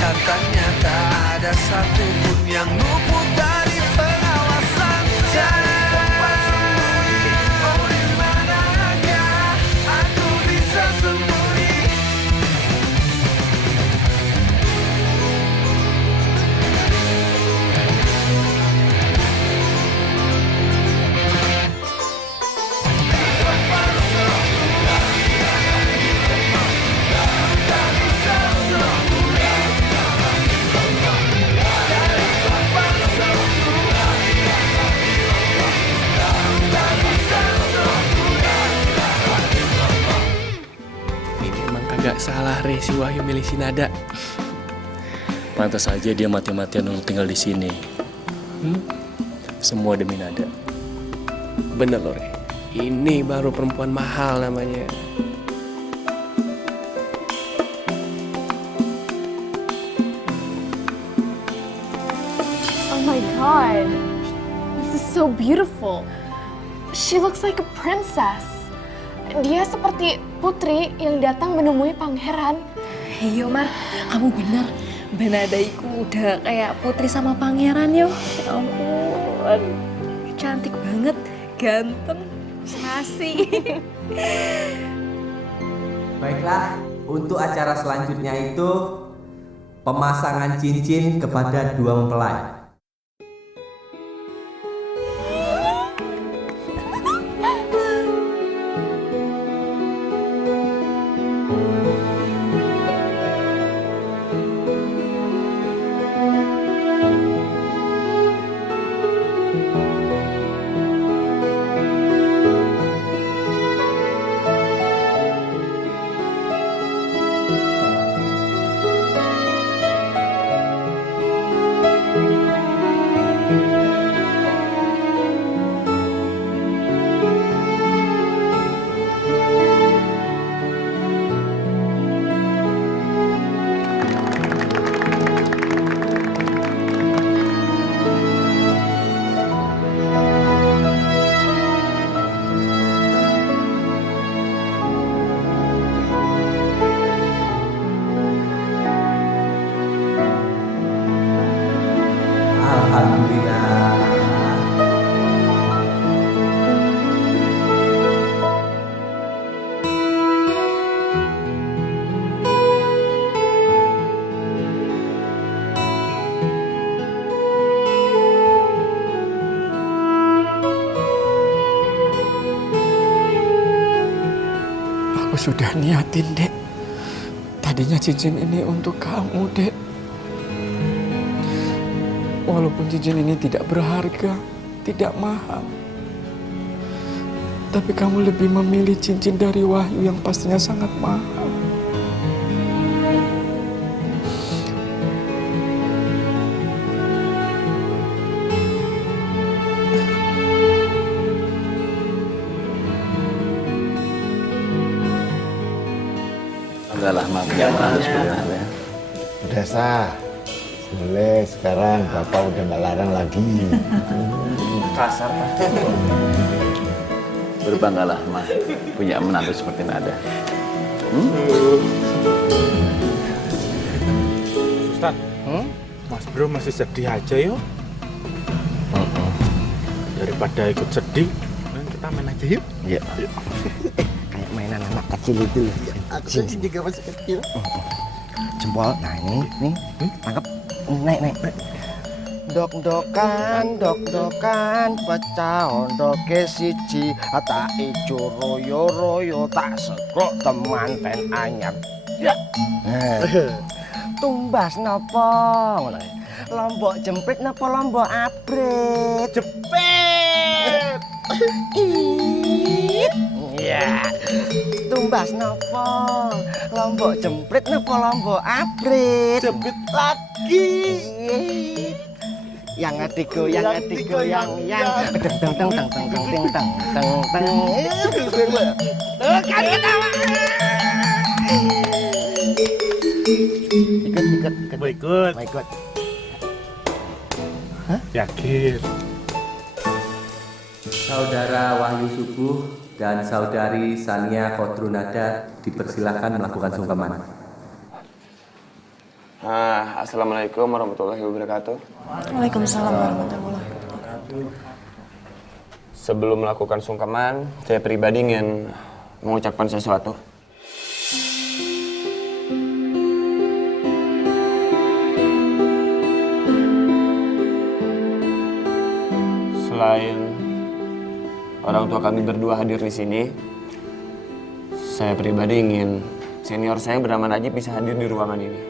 kelihatannya tak ada satupun yang luput dari pengawasan. Jangan sembunyi, oh di manakah aku bisa sembunyi? Gak salah Re, si Wahyu milih si Nada. Pantas saja dia mati-matian untuk tinggal di sini. Semua demi Nada. Bener loh Re, ini baru perempuan mahal namanya. Oh my god, this is so beautiful. She looks like a princess. Dia seperti putri yang datang menemui pangeran. Iya Mar, kamu bener. Mbak Nada iku udah kayak putri sama pangeran yo. Ya ampun, cantik banget, ganteng, sasi. Baiklah, untuk acara selanjutnya itu pemasangan cincin kepada dua mempelai. Aku sudah niatin, Dek. Tadinya cincin ini untuk kamu, Dek. Walaupun cincin ini tidak berharga, tidak mahal. Tapi kamu lebih memilih cincin dari Wahyu yang pastinya sangat mahal. Enggak lah, maaf ya, harus bergerak ya. Udah sah, boleh sekarang Bapak udah nggak larang lagi. Kasar Pak. Berbanggalah mah punya menantu seperti Nada. Ustaz, Mas Bro masih sedih aja yo. Daripada ikut sedih, kita main aja yuk. Iya. Kayak mainan anak kecil itu loh. Aku juga masih kecil. Jempol, nah ini, tangkap, naik. Dok-dokan, pecah ondoke siji, tak ijo royo, tak sekrok teman ten anyar. Ya. Tumbas nopo? Lombok jemprit nopo lombok abrit? Jepit! Ya. Tumbas nopo? Lombok jemprit nopo lombok abrit? Jepit lagi! Yang goyang, kan ketawa. Ikut. Mau ikut? Mau ikut. Yakin? Saudara Wahyu Subuh dan saudari Sania Kodrunada dipersilakan melakukan sungkeman. Assalamualaikum warahmatullahi wabarakatuh. Waalaikumsalam warahmatullahi wabarakatuh. Sebelum melakukan sungkeman, saya pribadi ingin mengucapkan sesuatu. Selain orang tua kami berdua hadir di sini, saya pribadi ingin senior saya yang bernama Najib bisa hadir di ruangan ini.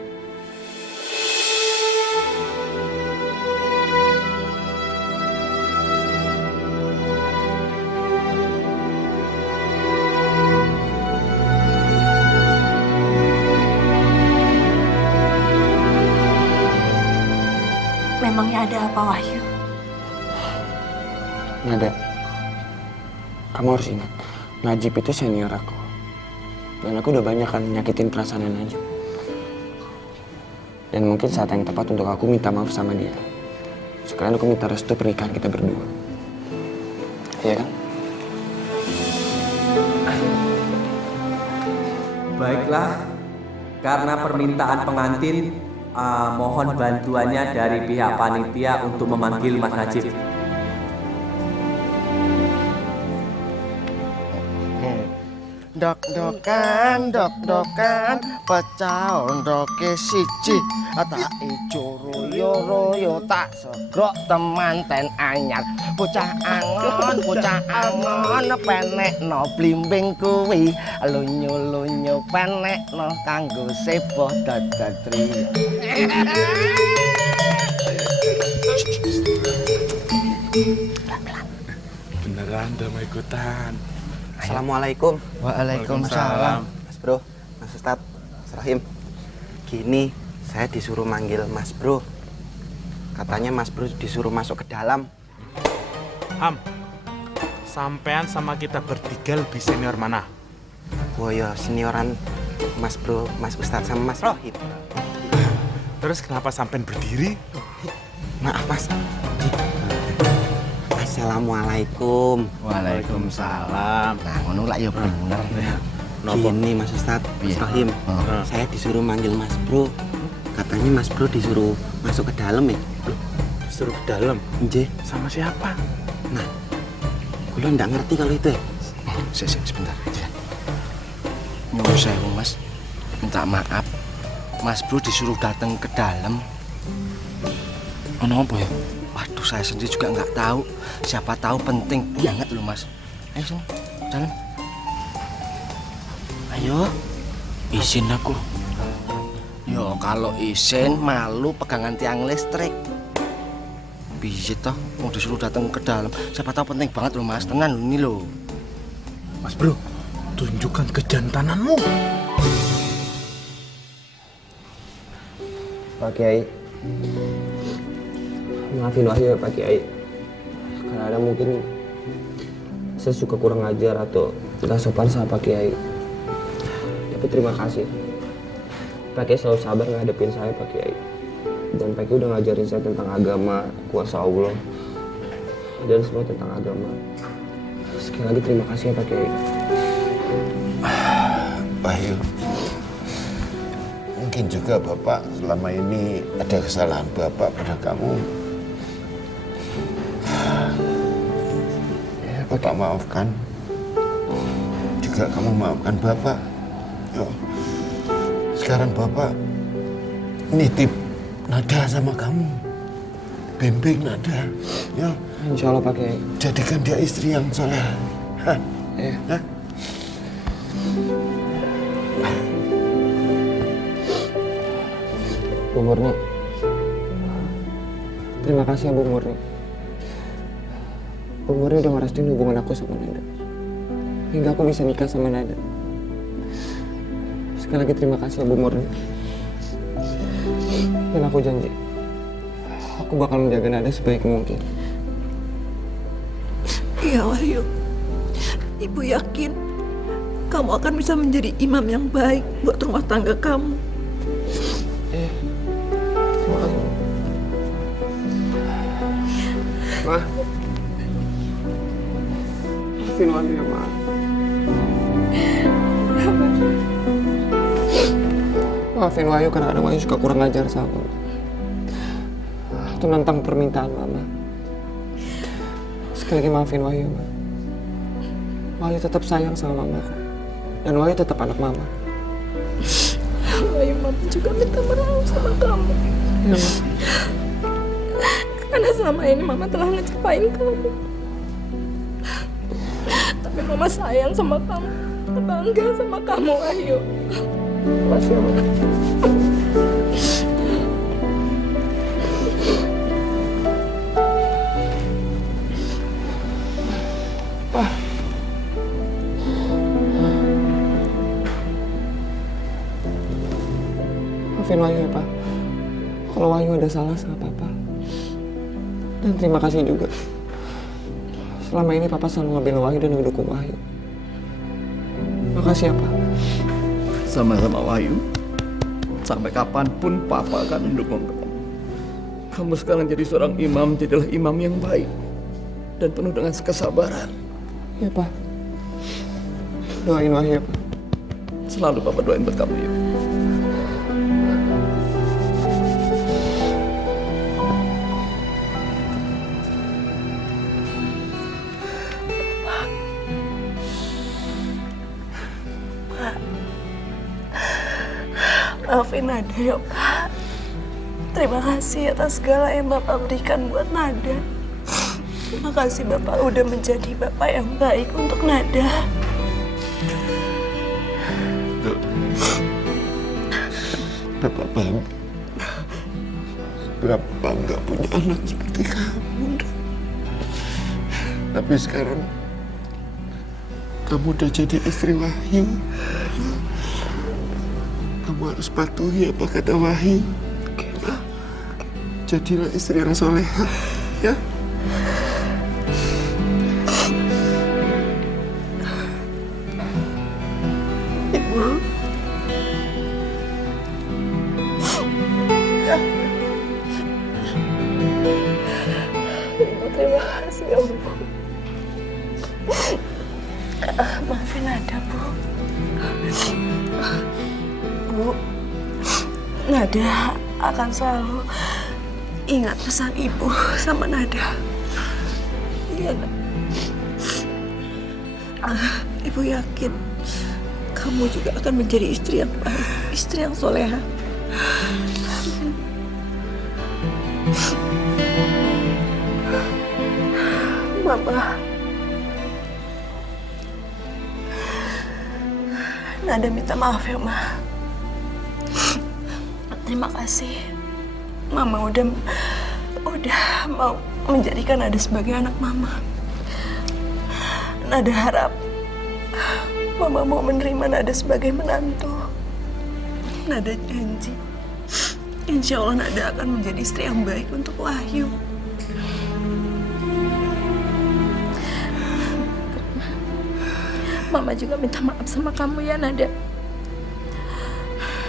Memangnya ada apa, Wahyu? Nada, kamu harus ingat, Najib itu senior aku. Dan aku udah banyak kan nyakitin perasaan Najib. Dan mungkin saat yang tepat untuk aku minta maaf sama dia. Sekalian aku minta restu pernikahan kita berdua. Iya kan? Baiklah, karena permintaan pengantin, mohon bantuannya dari pihak panitia untuk memanggil Mas Najib. Dok-dokan, pecah ondoke siji. Tak ijo royo tak segrok temanten anyar. Bocah angon penekno blimbing kuwi. Lunyu-lunyu penekno kanggo seboh dadadri. Beneran udah mau ikutan. Assalamualaikum. Waalaikumsalam. Mas Bro, Mas Ustadz, Mas Rahim. Gini, saya disuruh manggil Mas Bro. Katanya Mas Bro disuruh masuk ke dalam. Ham, sampean sama kita bertiga lebih senior mana? Oh ya, senioran Mas Bro, Mas Ustadz sama Mas Rahim. Terus kenapa sampean berdiri? Maaf Mas. Assalamualaikum. Waalaikumsalam. Nah, ngono lak ya bener. Gini Mas Ustadz, Mas Rahim. Saya disuruh manggil Mas Bro. Katanya Mas Bro disuruh masuk ke dalam ya. Disuruh ke dalam? Nggih. Sama siapa? Nah, gue nggak ngerti kalau itu ya. Sebentar. Nyuwun sewu Mas. Minta maaf. Mas Bro disuruh datang ke dalam. Ono apa ya? Waduh, saya sendiri juga nggak tahu. Siapa tahu penting banget loh Mas. Ayo sini, dalam. Ayo, izin aku. Yo, kalau izin malu pegangan tiang listrik. Bisa toh, mau disuruh datang ke dalam. Siapa tahu penting banget loh Mas. Tenan ini loh. Mas Bro, tunjukkan kejantananmu. Pak Kiai. Maafin Wahyu ya Pak Kiai. Karena mungkin saya suka kurang ajar atau nggak sopan sama Pak Kiai. Tapi terima kasih. Pak Kiai selalu sabar ngadepin saya Pak Kiai. Dan Pak Kiai udah ngajarin saya tentang agama, kuasa Allah, dan semua tentang agama. Sekali lagi terima kasih ya Pak Kiai. Wahyu, mungkin juga Bapak selama ini ada kesalahan Bapak pada kamu. Ya, Bapak maafkan. Juga kamu maafkan Bapak. Yo. Sekarang Bapak nitip Nada sama kamu. Bimbing Nada. Ya. Insya Allah Pak Kiai. Jadikan dia istri yang soleh. Hah? Ya. Hah? Bu Murni. Terima kasih ya Bu Murni. Bu Murni udah ngerestuin hubungan aku sama Nada. Hingga aku bisa nikah sama Nada. Sekali lagi terima kasih ya Bu Murni. Dan aku janji, aku bakal menjaga Nada sebaik mungkin. Iya Wahyu, Ibu yakin kamu akan bisa menjadi imam yang baik buat rumah tangga kamu. Terima kasih. Ma, maafin Wahyu ya Ma. Maafin Wahyu karena kadang Wahyu suka kurang ajar sama Mama. Itu nentang permintaan Mama. Sekali lagi maafin Wahyu, Ma. Wahyu tetap sayang sama Mama kok. Dan Wahyu tetap anak Mama. Wahyu, Mama juga minta maaf sama kamu. Iya, Ma. Karena selama ini Mama telah ngecepain kamu. Tapi Mama sayang sama kamu, bangga sama kamu, Wahyu. Makasih, Ma. Maafin Wahyu ya, Pak. Kalau Wahyu ada salah sama Papa. Dan terima kasih juga. Selama ini Papa selalu ngebela Wahyu dan ngedukung Wahyu. Makasih ya, Pak. Sama-sama Wahyu. Sampai kapanpun Papa akan mendukung kamu. Kamu sekarang jadi seorang imam, jadilah imam yang baik. Dan penuh dengan kesabaran. Iya, Pak. Doain Wahyu ya, Pak. Selalu Papa doain buat kamu ya. Maafin Nada ya, Pak. Terima kasih atas segala yang Bapak berikan buat Nada. Terima kasih Bapak udah menjadi Bapak yang baik untuk Nada. Bapak bangga. Bapak nggak punya anak seperti kamu. Tapi sekarang kamu udah jadi istri Wahyu. Kamu harus patuhi apa kata Wahyu. Jadilah istri yang soleha, ya. Ibu. Terima kasih ya, Bu. Maafin Nada, Bu. Bu, Nada akan selalu ingat pesan Ibu sama Nada. Iya, Nak. Ibu yakin kamu juga akan menjadi istri yang baik, istri yang soleha. Mama, Nada minta maaf ya, Ma. Terima kasih. Mama udah mau menjadikan Nada sebagai anak Mama. Nada harap Mama mau menerima Nada sebagai menantu. Nada janji, insya Allah Nada akan menjadi istri yang baik untuk Wahyu. Mama juga minta maaf sama kamu ya, Nada.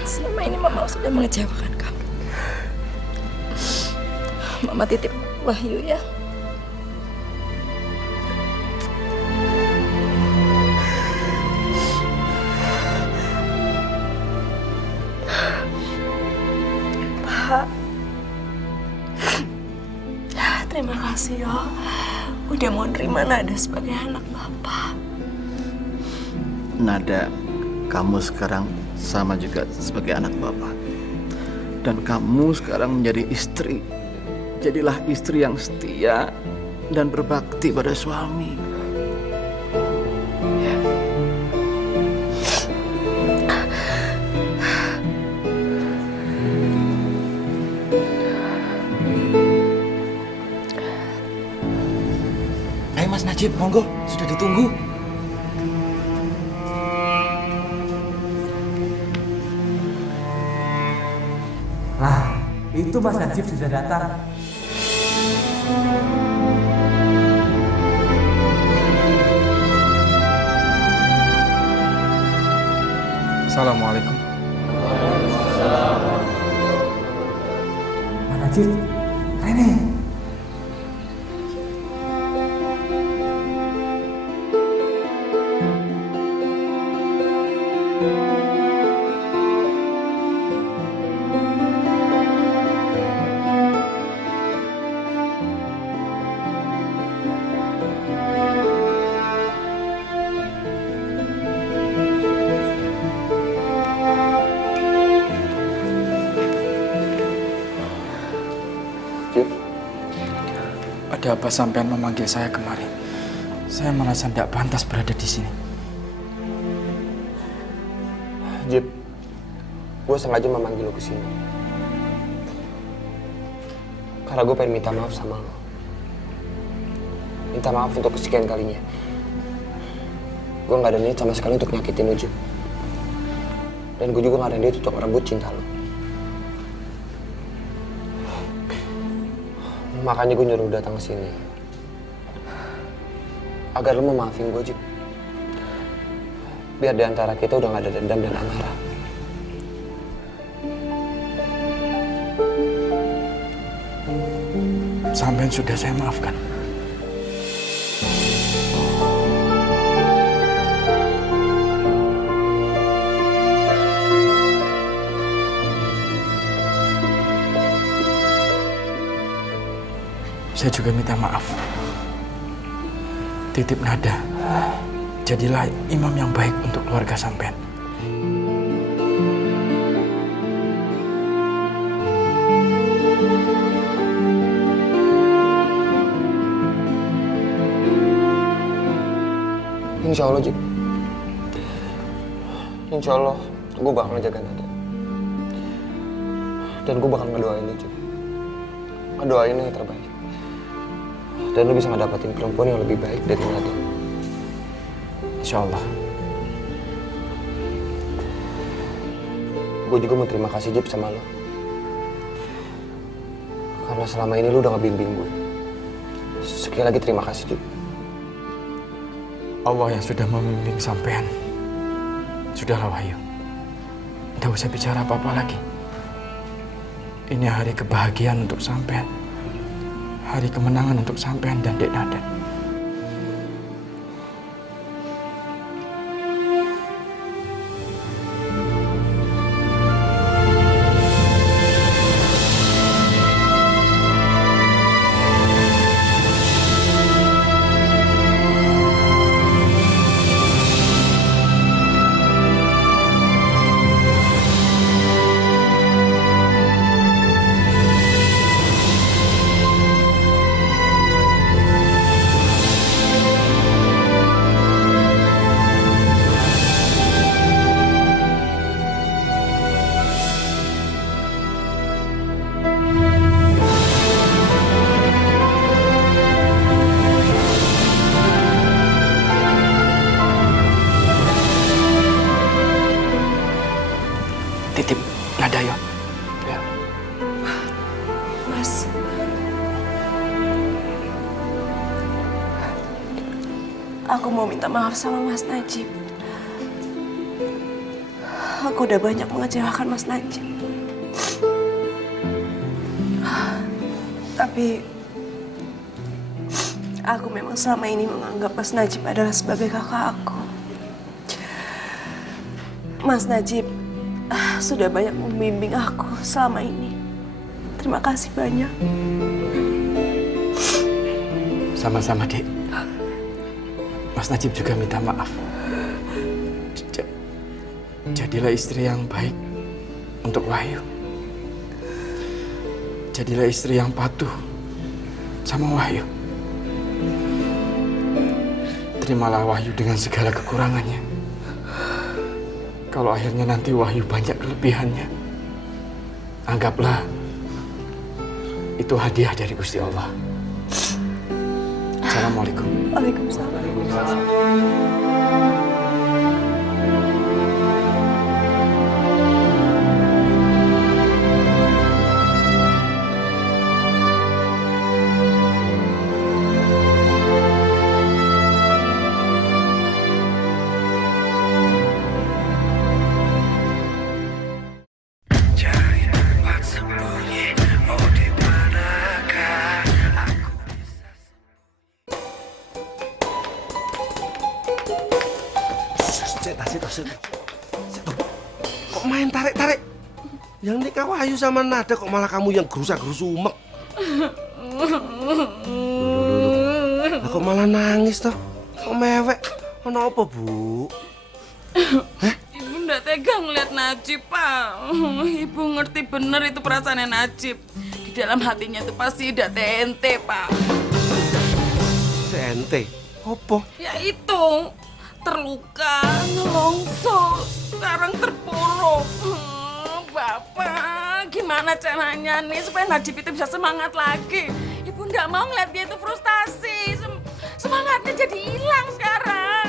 Selama ini Mama sudah mengecewakan kamu. Mama titip Wahyu ya. Pak, terima kasih ya udah mau nerima Nada sebagai anak Bapak. Nada, kamu sekarang sama juga sebagai anak Bapak. Dan kamu sekarang menjadi istri. Jadilah istri yang setia dan berbakti pada suami. Ayo Mas Najib, monggo, sudah ditunggu. Lah, itu Mas Najib sudah datang. Assalamualaikum. Mas Najib, Rene. Ada apa sampean memanggil saya kemari? Saya merasa tidak pantas berada di sini. Jip, gue sengaja memanggil lo ke sini. Karena gue pengen minta maaf sama lo. Minta maaf untuk kesekian kalinya. Gue gak ada niat sama sekali untuk nyakitin lo, Jip. Dan gue juga gak ada niat untuk merebut cinta lo. Makanya gue nyuruh datang ke sini. Agar lo mau maafin gue, Jip. Biar di antara kita udah gak ada dendam dan amarah. Sampean sudah saya maafkan. Saya juga minta maaf. Titip nada. Jadilah imam yang baik untuk keluarga sampean. Insya Allah, Jip. Insya Allah, gue bakal ngejaga Nada. Dan gue bakal ngedoain lo, Jip. Ngedoain lo yang terbaik. Dan lo bisa ngedapetin perempuan yang lebih baik dari Nada. Insya Allah. Gue juga mau terima kasih, Jip, sama lo. Karena selama ini lo udah ngebimbing gue. Sekali lagi terima kasih, Jip. Allah yang sudah membimbing sampean. Sudahlah, Wahyu. Tidak usah bicara apa-apa lagi. Ini hari kebahagiaan untuk sampean. Hari kemenangan untuk sampean dan Dek Nada. Titip Nada ya. Mas. Aku mau minta maaf sama Mas Najib. Aku udah banyak mengecewakan Mas Najib. Tapi aku memang selama ini menganggap Mas Najib adalah sebagai kakak aku. Mas Najib sudah banyak membimbing aku selama ini. Terima kasih banyak. Sama-sama, Dek. Mas Najib juga minta maaf. Jadilah istri yang baik untuk Wahyu. Jadilah istri yang patuh sama Wahyu. Terimalah Wahyu dengan segala kekurangannya. Kalau akhirnya nanti Wahyu banyak kelebihannya, anggaplah itu hadiah dari Gusti Allah. Assalamualaikum. Waalaikumsalam. Kok main tarik-tarik? Yang nikah Wahyu sama Nada kok malah kamu yang gerusa-gerusu umek? Kok malah nangis toh? Kok mewek? Kenapa, Bu? Ibu nggak tega ngeliat Najib, Pak. Ibu ngerti bener itu perasaannya Najib. Di dalam hatinya itu pasti udah TNT, Pak. Ente, opo? Ya itu, terluka, nelongso, sekarang terpuruk. Bapak, gimana caranya nih supaya Najib itu bisa semangat lagi? Ibu nggak mau ngeliat dia itu frustasi, semangatnya jadi hilang sekarang.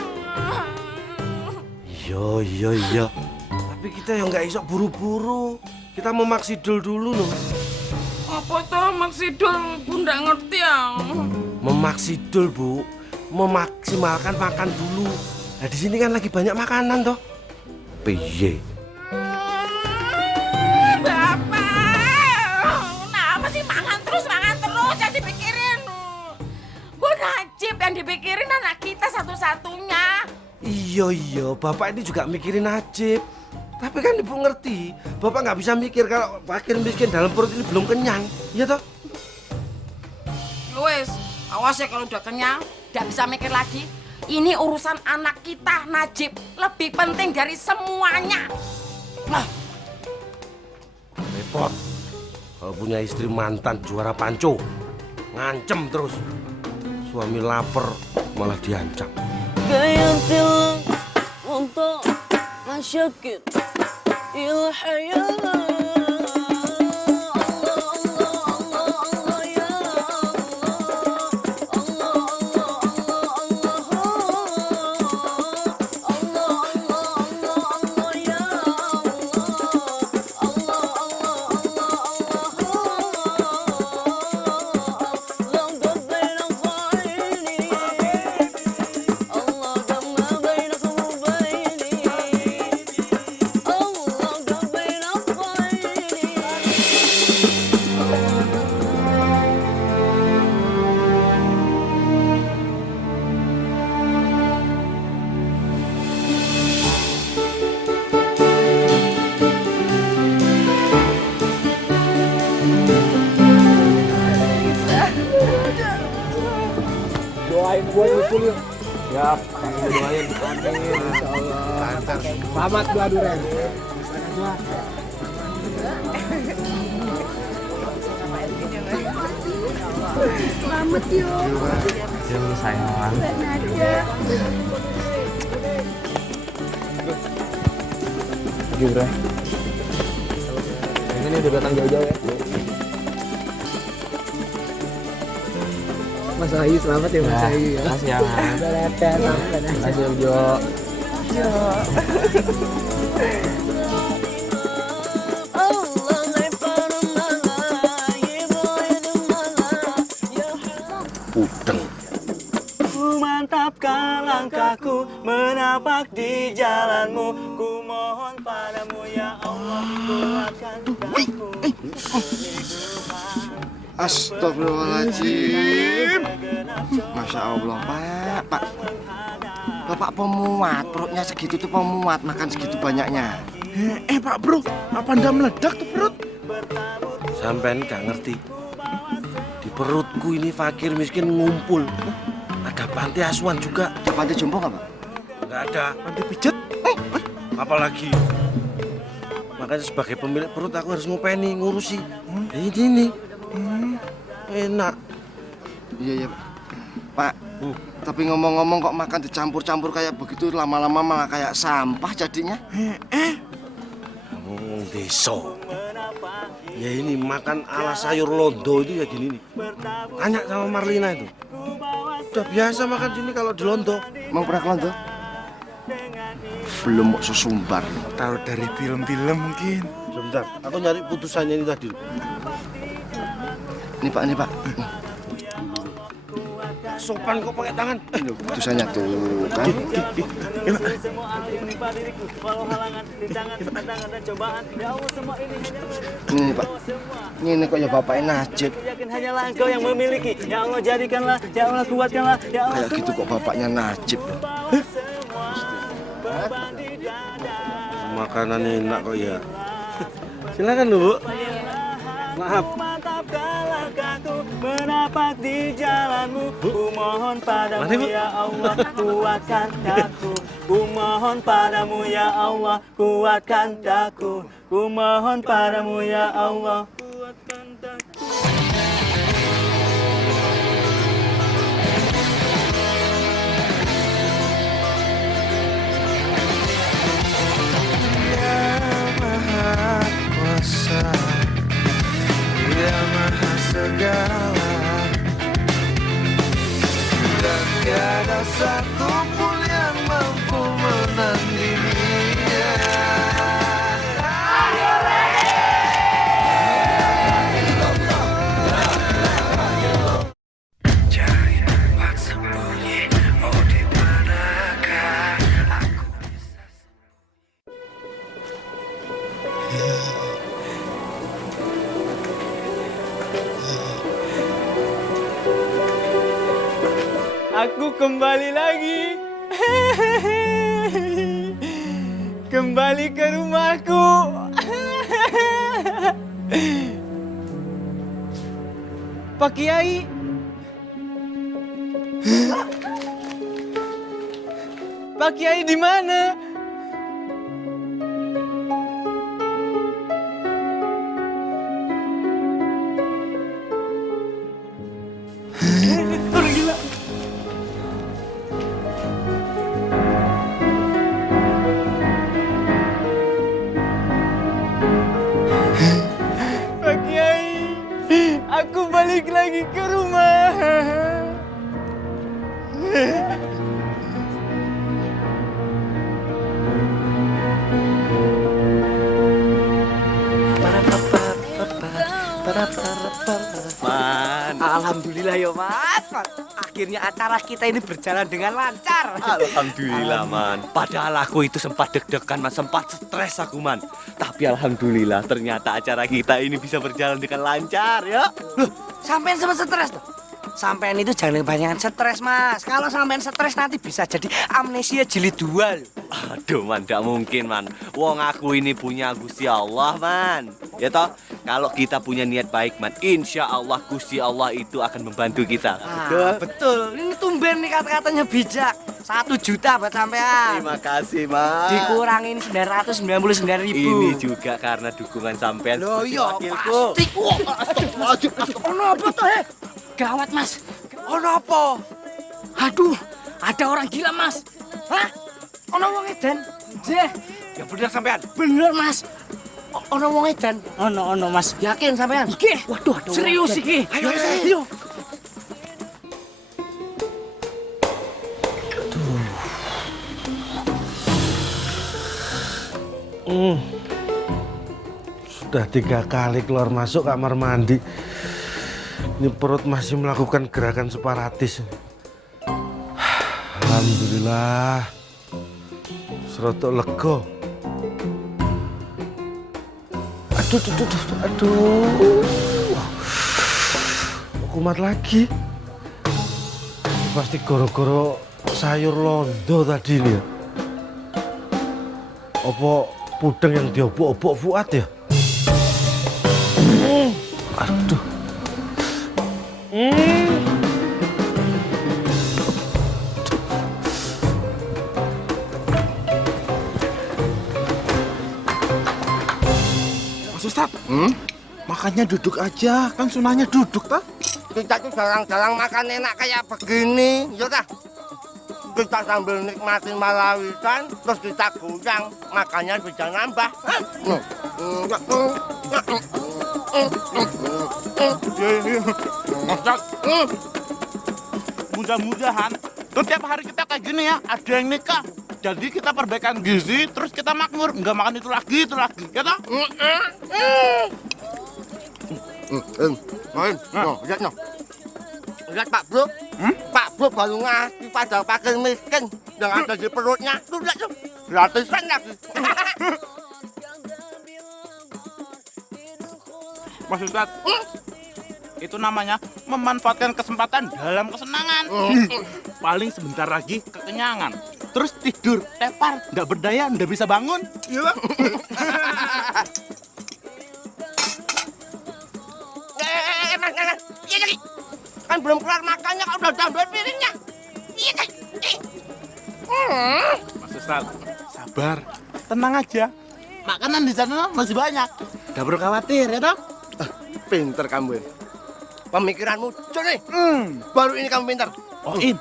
Iya. Tapi kita yang nggak iso buru-buru. Kita mau maksidul dulu loh. Apa tuh maksidul? Bu nggak ngerti ya. Memaksidul, Bu. Memaksimalkan makan dulu. Nah, di sini kan lagi banyak makanan toh. Piye? Bapak, kenapa sih mangan terus yang dipikirin? Bu Najib yang dipikirin anak kita satu-satunya. Iya, Bapak ini juga mikirin Najib. Tapi kan Ibu ngerti, Bapak nggak bisa mikir kalau fakir miskin dalam perut ini belum kenyang, iya toh? Wes, awas ya kalau udah kenyang, nggak bisa mikir lagi. Ini urusan anak kita, Najib, lebih penting dari semuanya. Lah, repot. Kalau punya istri mantan juara panco, ngancem terus. Suami lapar malah diancam. قيمت وانت عشقت الحياة Doain gue nyusul yuk. Siap, doain. Amin, insya Allah. Lancar. Selamat doa Duren. Selamat yuk. Yuk sayang. Pergi Bre. Ini udah datang jauh-jauh ya. Mas Ayu, selamat ya Mas Ayu ya. Makasih ya Mas. Makasih Om Jo. Udeng. Ku mantapkan langkahku menapak di jalanmu. Ku mohon padamu ya Allah, kuatkan aku. Astagfirullahaladzim. Masya Allah, Pak. Bapak pemuat, perutnya segitu tuh pemuat, makan segitu banyaknya. Pak Bro, apa Anda meledak tuh perut? Sampean nggak ngerti. Di perutku ini fakir miskin ngumpul. Ada panti asuhan juga. Ada panti jompo nggak, Pak? Nggak ada. Panti pijet? Apalagi. Makanya sebagai pemilik perut aku harus ngupeni, ngurusi. Ini nih. Enak. Iya, Pak. Tapi ngomong-ngomong kok makan dicampur-campur kayak begitu, lama-lama malah kayak sampah jadinya. Deso. Ya ini makan ala sayur londo itu ya gini nih. Tanya sama Marlina itu. Udah biasa makan sini kalau di londo. Emang pernah ke londo? Belum mau sesumbar. Tahu dari film-film mungkin. Sebentar, aku nyari putusannya ini tadi. Ini Pak. Sopan kok pakai tangan. Putusannya tuh kan. Ini Pak. Ini kok ya Bapaknya Najib. Hanyalah Engkau yang memiliki. Ya Allah jadikanlah, ya Allah kuatkanlah, ya Allah. Kayak gitu kok Bapaknya Najib. Makanan enak kok ya. Silakan Bu. Maaf. Menapak di jalanmu, ku mohon padamu ya Allah, kuatkan daku. Ku mohon padamu ya Allah, kuatkan daku. Ku mohon padamu ya Allah, kuatkan daku. segala, dan tiada satupun yang mampu menandinginya. Cari tempat sembunyi, oh di manakah aku bisa Aku kembali lagi. Kembali ke rumahku. Pak Kiai. Pak Kiai di mana? Orang gila. Pak Kiai, aku balik lagi ke rumah. Man, alhamdulillah ya Mas. Akhirnya acara kita ini berjalan dengan lancar. Alhamdulillah, Man. Padahal aku itu sempat deg-degan, Man. Sempat stres aku, Man. Tapi alhamdulillah ternyata acara kita ini bisa berjalan dengan lancar, ya. Loh, sampean sempat stres tuh? Sampean itu jangan kebanyakan stres, Mas. Kalau sampean stres nanti bisa jadi amnesia jilid 2. Aduh, Man, gak mungkin, Man. Wong aku ini punya Gusti Allah, Man. Ya toh, kalau kita punya niat baik, Man, insya Allah Gusti Allah itu akan membantu kita. Betul. Ini tumben nih kata-katanya bijak. 1 juta buat sampean. Terima kasih, Man. Dikurangin 999.000. Ini juga karena dukungan sampean. Loh sebagai iya, wakilku. pasti. Ono apa tuh, Gawat, Mas. Ono apa? Aduh, ada orang gila, Mas. Hah? Ono wong edan? Jeh. Ya bener sampean. Bener, Mas. Ono wong edan? Ono, Mas. Yakin sampean? Iki. Waduh, ada serius iki. Ayo, ayo. Sudah 3 kali keluar masuk kamar mandi. Ini perut masih melakukan gerakan separatis. Alhamdulillah. Serotok lego. Aduh. Kumat lagi. Pasti goro-goro sayur londo tadi nih ya. Apa pudeng yang diobok-obok Fuad ya? Aduh. Mas Ustadz, makannya duduk aja, kan sunahnya duduk toh? Kita tuh jarang-jarang makan enak kayak begini, ya dah. Kita sambil nikmatin malawisan, terus kita goyang, makannya bisa nambah. Mudah-mudahan setiap hari kita kayak gini ya, ada yang nikah. Jadi kita perbaikan gizi, terus kita makmur, nggak makan itu lagi, ya toh? Lihat Pak Bro, Pak Bro baru ngasih pada fakir miskin yang ada di perutnya. Tuh lihat tuh, gratisan lagi. Mas Ustadz, itu namanya memanfaatkan kesempatan dalam kesenangan. Paling sebentar lagi kekenyangan. Terus tidur, tepar, nggak berdaya, nggak bisa bangun. Iya. Mas, iya lagi. Kan belum kelar makannya, kau udah tambah piringnya. Iya lagi. Mas Ustadz, sabar, tenang aja. Makanan di sana masih banyak. Nggak perlu khawatir, ya toh? Pinter kamu. Pemikiranmu nih. Baru ini kamu pinter. Oh, in.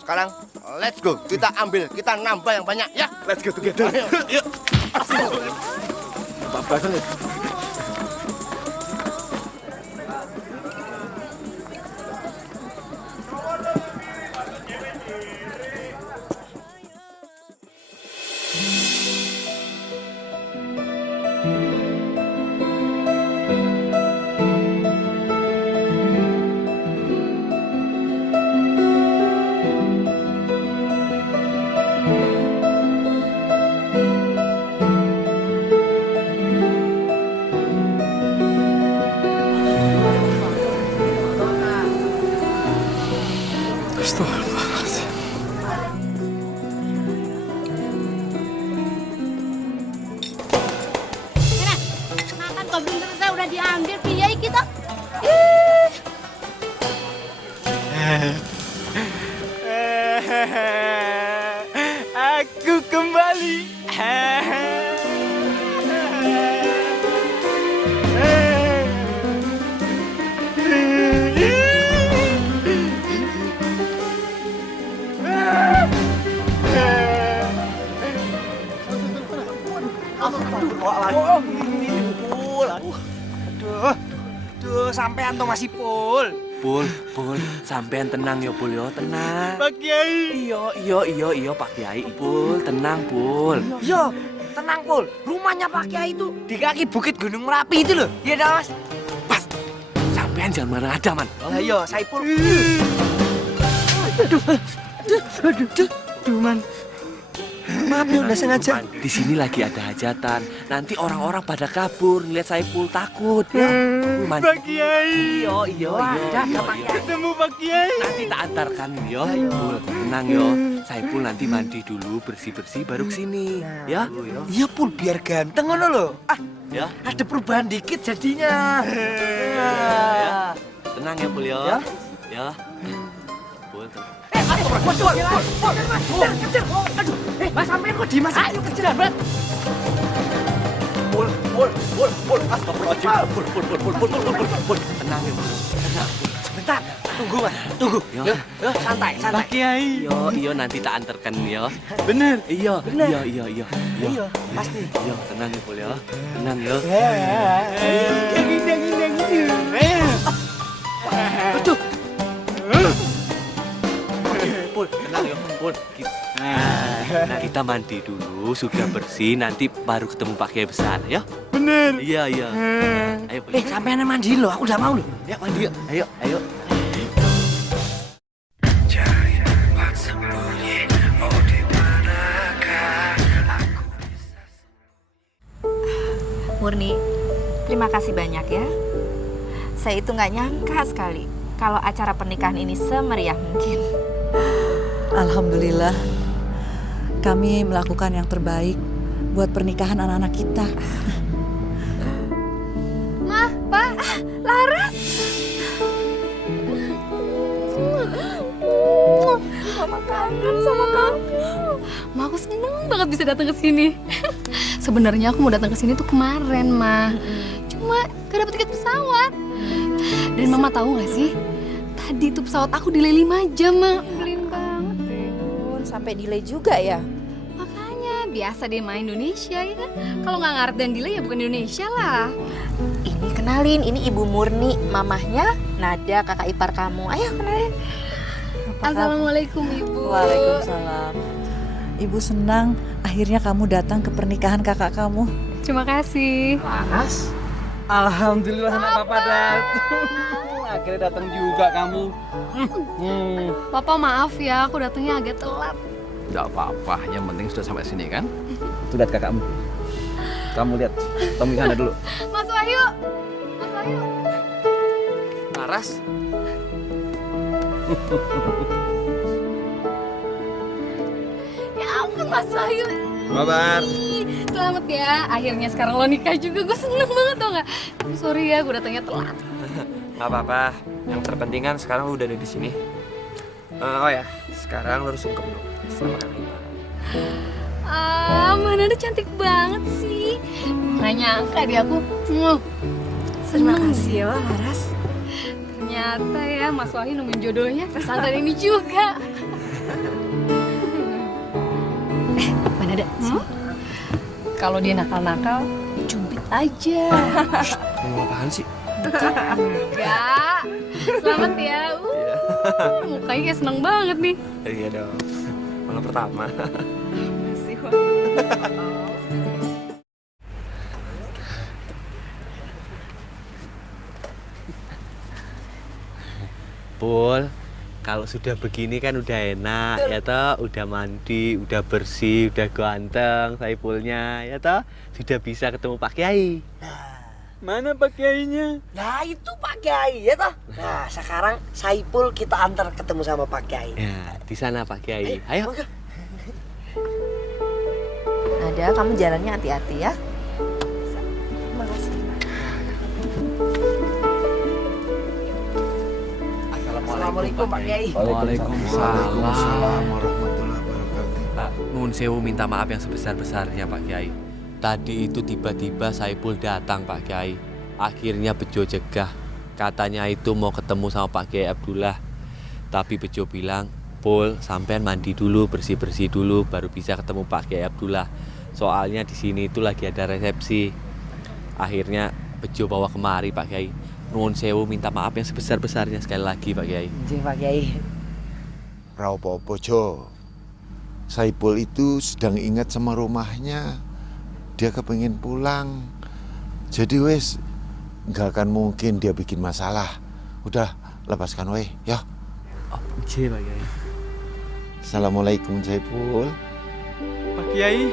Sekarang let's go. Kita ambil, kita nambah yang banyak ya. Let's go together. Yuk. Apa-apa nih? Astagfirullahaladzim. Makan kok belum selesai udah diambil kiai kita. Aku kembali. Aduh, sampean tuh masih Pul. Pul, sampean tenang ya Pul ya, tenang. Pak Kiai. Iya Pak Kiai. Pul, tenang Pul. Yo, tenang Pul. Rumahnya Pak Kiai itu di kaki Bukit Gunung Merapi itu loh. Iya dah Mas. Pas. Sampean jangan marah ada man. Oh iya, Saipul. Aduh man. Maaf ya udah sengaja. Di sini lagi ada hajatan. Nanti orang-orang pada kabur ngeliat Saipul takut ya. Pak Kiai. Iya. Ketemu Pak Kiai. Nanti tak antarkan yo. Pul, tenang yo. Saipul nanti mandi dulu, bersih-bersih baru kesini. Ya? Iya Pul, biar ganteng ngono loh. Ya. Ada perubahan dikit jadinya. Ya. Tenang ya Pul yo. Ya. Pul, tenang. Mas sampean kok di Mas? Ayo kejar, Mbak. Pul. Astagfirullahaladzim. Pul. Tenang ya Pul. Tenang. Sebentar. Tunggu Mas. Tunggu. Yo. Santai. Pak Kiai. Yo nanti tak antarkan yo. Bener. Iya. Pasti. Yo, tenang ya Pul ya. Tenang yo. Aduh. Pul, tenang ya, Pul. Nah, kita mandi dulu, sudah bersih, nanti baru ketemu Pak Kiai besar, ya? Bener. Iya. Ayo, Pul. Sampean mandiin loh, aku udah mau loh. Ya, mandi yuk. Ayo. Cari tempat sembunyi, oh di manakah aku bisa. Murni, terima kasih banyak ya. Saya itu nggak nyangka sekali kalau acara pernikahan ini semeriah mungkin. Alhamdulillah, kami melakukan yang terbaik buat pernikahan anak-anak kita. Ma, Pa, Laras. Mama kangen sama kamu. Ma, aku seneng banget bisa datang ke sini. Sebenarnya aku mau datang ke sini tuh kemarin, Ma. Cuma gak dapet tiket pesawat. Dan Mama tahu gak sih? Tadi tuh pesawat aku delay 5 jam, Ma. Nyebelin banget. Sampai delay juga ya? Makanya, biasa deh main Indonesia ya kan? Kalau nggak ngaret dan delay ya bukan Indonesia lah. Ini kenalin, ini Ibu Murni, mamahnya Nada, kakak ipar kamu. Ayo kenalin. Assalamualaikum Ibu. Waalaikumsalam. Ibu senang akhirnya kamu datang ke pernikahan kakak kamu. Terima kasih. Laras, alhamdulillah anak papa datang. Akhirnya datang juga kamu. Papa maaf ya, aku datangnya agak telat. Gak apa-apa, yang penting sudah sampai sini kan? Tuh lihat kakakmu. Kamu lihat, temu sana dulu. Mas Wahyu. Laras. Ya ampun Mas Wahyu. Kabar. Selamat ya, akhirnya sekarang lo nikah juga. Gue seneng banget tau gak? Tapi sorry ya, gue datangnya telat. Gak apa-apa, yang terpenting kan sekarang lu udah ada di sini. Oh ya, sekarang lu harus sungkem dong sama kakak ipar. Mbak Nada cantik banget sih. Gak nyangka deh aku. Terima kasih ya Laras. Ternyata ya Mas Wahyu nemuin jodohnya pesantren ini juga. Mbak Nada, kalau dia nakal-nakal, cubit aja. Ngomong apaan sih? Enggak. Selamat ya. Mukanya kayak seneng banget nih. Iya dong. Malam pertama. Makasih, Pul, kalau sudah begini kan udah enak, ya toh, udah mandi, udah bersih, udah ganteng Saipulnya, ya toh, sudah bisa ketemu Pak Kiai. Mana Pak Kiainya? Nah itu Pak Kiai ya toh. Nah sekarang Saipul kita antar ketemu sama Pak Kiai. Ya, di sana Pak Kiai. Ayo. Nada, kamu jalannya hati-hati ya. Makasih. Assalamualaikum Pak Kiai. Waalaikumsalam warahmatullahi wabarakatuh. Pak, nuwun sewu minta maaf yang sebesar-besarnya Pak Kiai. Tadi itu tiba-tiba Saipul datang Pak Kiai. Akhirnya Bejo cegah. Katanya itu mau ketemu sama Pak Kiai Abdullah. Tapi Bejo bilang, Pul, sampean mandi dulu, bersih-bersih dulu, baru bisa ketemu Pak Kiai Abdullah. Soalnya di sini itu lagi ada resepsi. Akhirnya Bejo bawa kemari Pak Kiai. Nuwun sewu minta maaf yang sebesar-besarnya sekali lagi Pak Kiai. Jeng Pak Kiai. Raopo Jo. Saipul itu sedang ingat sama rumahnya. Dia kepengin pulang. Jadi wes nggak akan mungkin dia bikin masalah. Udah lepaskan weh, ya. Oh, iya Pak Kiai. Assalamualaikum Saipul. Pak Kiai.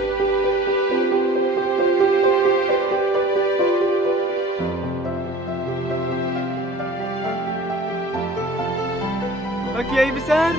Pak Kiai besar.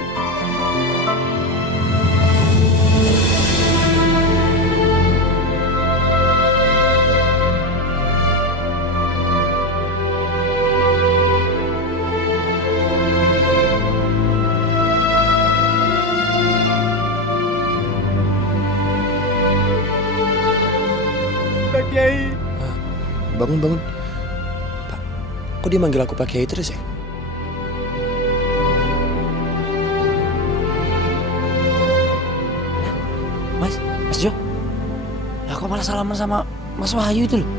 Pak Kiai. Bangun. Pak, kok dia manggil aku Pak Kiai terus ya? Mas Jo, ya kok malah salaman sama Mas Wahyu itu loh?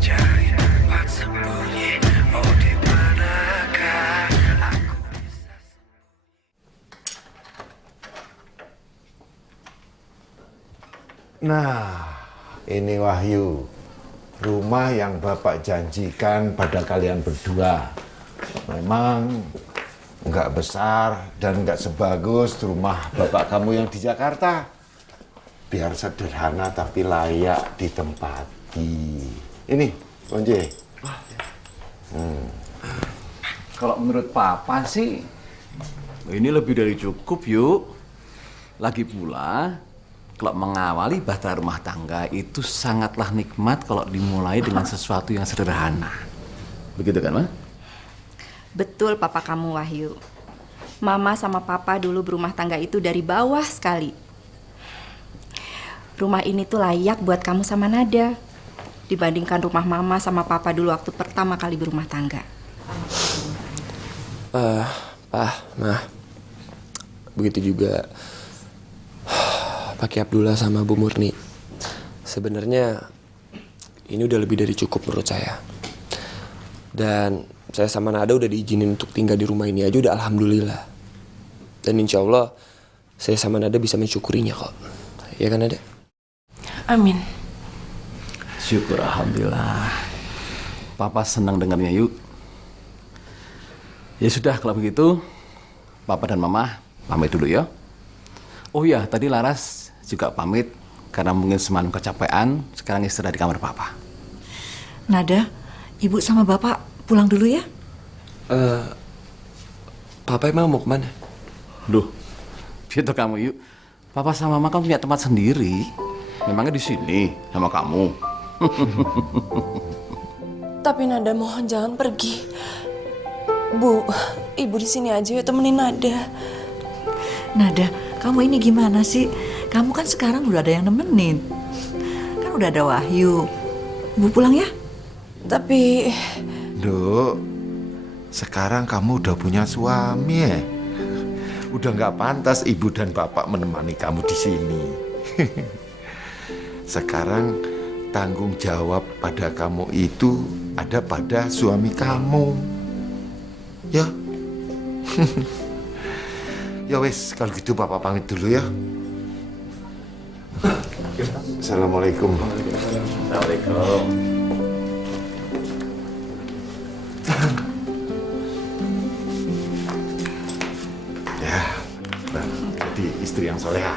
Cari tempat sembunyi, oh di manakah aku bisa. Nah, ini Wahyu, rumah yang Bapak janjikan pada kalian berdua. Memang nggak besar dan nggak sebagus rumah Bapak kamu yang di Jakarta. Biar sederhana tapi layak ditempati. Ini, Onje. Kalau menurut Papa sih, ini lebih dari cukup yuk. Lagi pula, kalau mengawali bahtera rumah tangga itu sangatlah nikmat kalau dimulai dengan sesuatu yang sederhana. Begitu kan, Ma? Betul papa kamu Wahyu. Mama sama papa dulu berumah tangga itu dari bawah sekali. Rumah ini tuh layak buat kamu sama Nada. Dibandingkan rumah mama sama papa dulu waktu pertama kali berumah tangga. Pak, Mah. Begitu juga Pak Kiai Abdullah sama Bu Murni. Sebenarnya ini udah lebih dari cukup menurut saya. Dan saya sama Nada udah diizinin untuk tinggal di rumah ini aja udah alhamdulillah. Dan insya Allah saya sama Nada bisa mensyukurinya kok. Ya kan Nada? Amin. Syukur alhamdulillah. Papa senang dengarnya yuk. Ya sudah kalau begitu, Papa dan Mama pamit dulu ya. Oh iya, tadi Laras juga pamit karena mungkin semalam kecapean, sekarang istirahat di kamar Papa. Nada, Ibu sama Bapak pulang dulu ya? Papa emang mau kemana? Duh, gitu kamu yuk. Papa sama Mama kan punya tempat sendiri. Memangnya di sini sama kamu. Tapi Nada mohon jangan pergi. Bu, Ibu di sini aja ya temenin Nada. Nada, kamu ini gimana sih? Kamu kan sekarang udah ada yang nemenin. Kan udah ada Wahyu. Ibu pulang ya? Tapi... Duk, sekarang kamu udah punya suami ya? Udah nggak pantas ibu dan bapak menemani kamu di sini. Sekarang tanggung jawab pada kamu itu ada pada suami kamu. Ya. Ya wes, kalau gitu bapak pamit dulu ya. Assalamualaikum. Assalamualaikum. Ya, jadi istri yang solehah.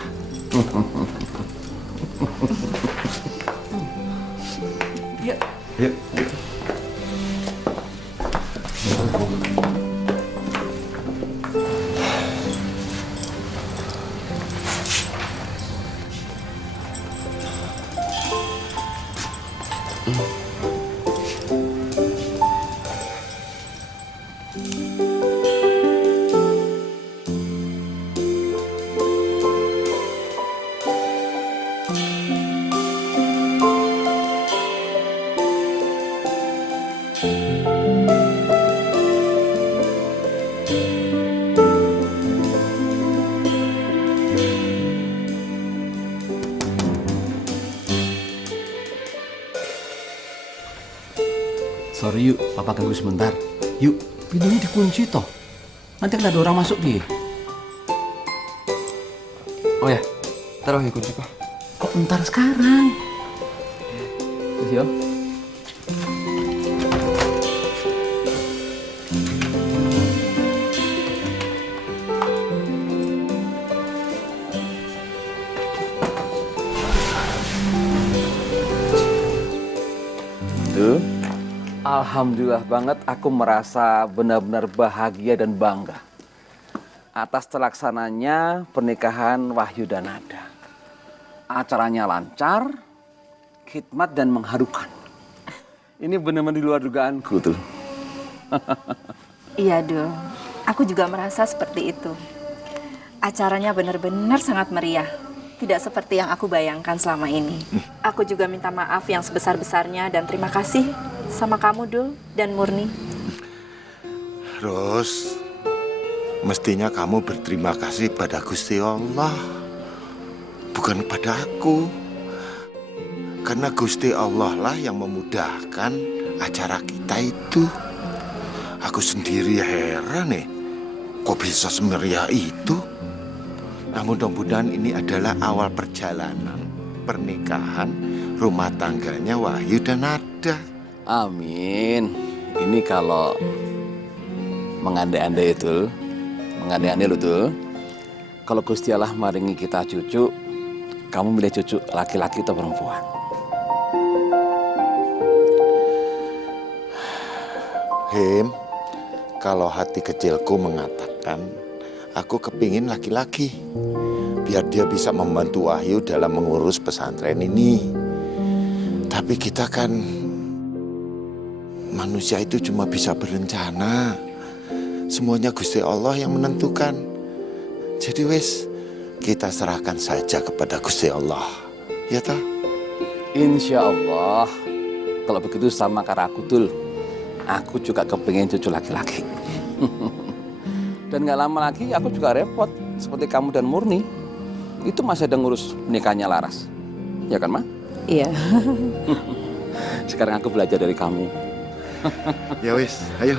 Yuk. Yuk. Sorry yuk, papa ganggu sebentar. Yuk, pintunya dikunci toh. Nanti kalau ada orang masuk nih. Oh ya, taruh ya kunci kok. Kok bentar sekarang? Yo. Tuh. Alhamdulillah banget aku merasa benar-benar bahagia dan bangga atas terlaksananya pernikahan Wahyu dan Nada. Acaranya lancar, khidmat dan mengharukan. Ini benar-benar di luar dugaanku tuh. Iya, Dul. Aku juga merasa seperti itu. Acaranya benar-benar sangat meriah. Tidak seperti yang aku bayangkan selama ini. Aku juga minta maaf yang sebesar-besarnya dan terima kasih sama kamu, Dul, dan Murni. Ros, mestinya kamu berterima kasih pada Gusti Allah, bukan pada aku. Karena Gusti Allah lah yang memudahkan acara kita itu. Aku sendiri heran nih, kok bisa semeriah itu? Nah, mudah-mudahan ini adalah awal perjalanan pernikahan rumah tangganya Wahyu dan Nada. Amin. Ini kalau mengandai-andai itu, mengandai-andai lu tuh, kalau Gusti Allah maringi kita cucu, kamu milih cucu laki-laki atau perempuan? Him, kalau hati kecilku mengatakan, aku kepingin laki-laki, biar dia bisa membantu Wahyu dalam mengurus pesantren ini. Tapi kita kan manusia itu cuma bisa berencana. Semuanya Gusti Allah yang menentukan. Jadi wes, kita serahkan saja kepada Gusti Allah. Ya toh? Insya Allah. Kalau begitu sama kayak aku tuh. Aku juga kepingin cucu laki-laki. Dan gak lama lagi aku juga repot. Seperti kamu dan Murni. Itu masih ada ngurus nikahnya Laras. Ya kan, Ma? Iya. Sekarang aku belajar dari kamu. Ya wis, ayo.